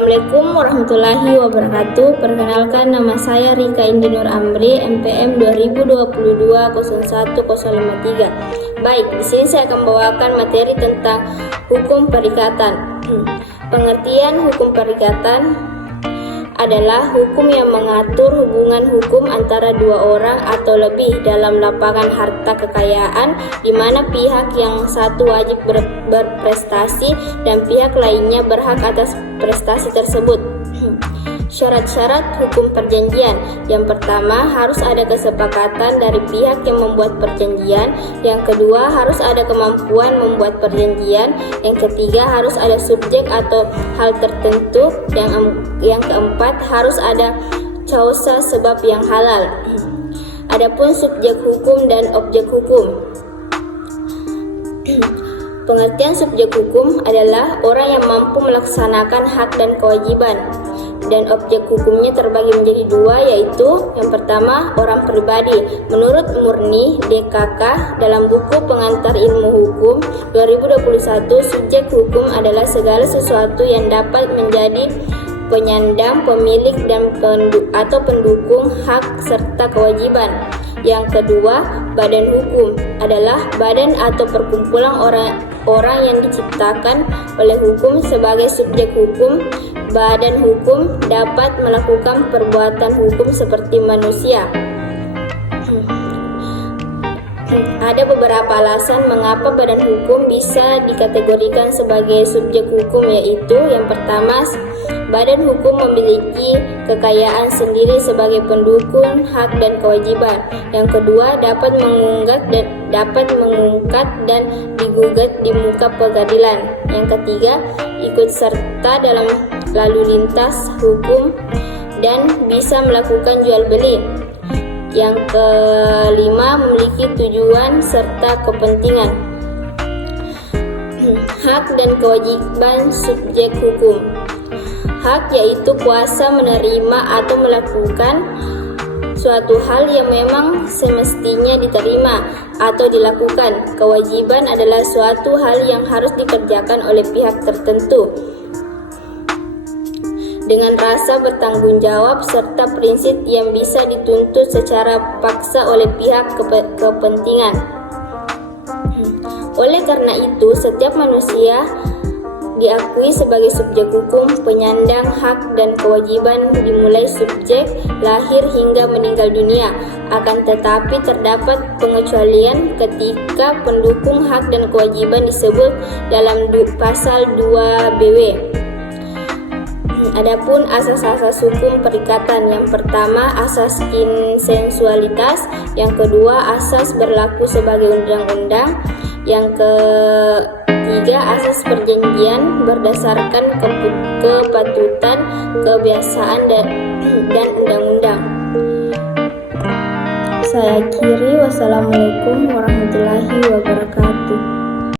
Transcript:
Assalamualaikum warahmatullahi wabarakatuh. Perkenalkan, nama saya Rika Indi Nur Amri, MPM 2022-01-053. Baik, di sini saya akan membawakan materi tentang hukum perikatan. Pengertian hukum perikatan adalah hukum yang mengatur hubungan hukum antara dua orang atau lebih dalam lapangan harta kekayaan, di mana pihak yang satu wajib berprestasi dan pihak lainnya berhak atas prestasi tersebut. Syarat-syarat hukum perjanjian. Yang pertama, harus ada kesepakatan dari pihak yang membuat perjanjian. Yang kedua, harus ada kemampuan membuat perjanjian. Yang ketiga, harus ada subjek atau hal tertentu. Yang keempat, harus ada causa sebab yang halal. Adapun subjek hukum dan objek hukum. Pengertian subjek hukum adalah orang yang mampu melaksanakan hak dan kewajiban, dan objek hukumnya terbagi menjadi dua, yaitu yang pertama, orang pribadi. Menurut Murni DKK dalam buku Pengantar Ilmu Hukum 2021, subjek hukum adalah segala sesuatu yang dapat menjadi penyandang, pemilik, dan atau pendukung hak serta kewajiban. Yang kedua, badan hukum adalah badan atau perkumpulan orang yang diciptakan oleh hukum sebagai subjek hukum. Badan hukum dapat melakukan perbuatan hukum seperti manusia. Ada beberapa alasan mengapa badan hukum bisa dikategorikan sebagai subjek hukum, yaitu yang pertama, badan hukum memiliki kekayaan sendiri sebagai pendukung hak dan kewajiban. Yang kedua, dapat mengungkat dan digugat di muka pengadilan. Yang ketiga, ikut serta dalam lalu lintas hukum dan bisa melakukan jual beli. Yang kelima, memiliki tujuan serta kepentingan. Hak dan kewajiban subjek hukum. Hak yaitu kuasa menerima atau melakukan suatu hal yang memang semestinya diterima atau dilakukan. Kewajiban adalah suatu hal yang harus dikerjakan oleh pihak tertentu dengan rasa bertanggung jawab, serta prinsip yang bisa dituntut secara paksa oleh pihak kepentingan. Oleh karena itu, setiap manusia diakui sebagai subjek hukum, penyandang hak dan kewajiban dimulai subjek lahir hingga meninggal dunia. Akan tetapi terdapat pengecualian ketika pendukung hak dan kewajiban disebut dalam pasal 2 BW. Adapun asas-asas hukum perikatan, yang pertama asas konsensualitas, yang kedua asas berlaku sebagai undang-undang, yang ketiga asas perjanjian berdasarkan kepatutan, kebiasaan dan undang-undang. Saya akhiri, wassalamualaikum warahmatullahi wabarakatuh.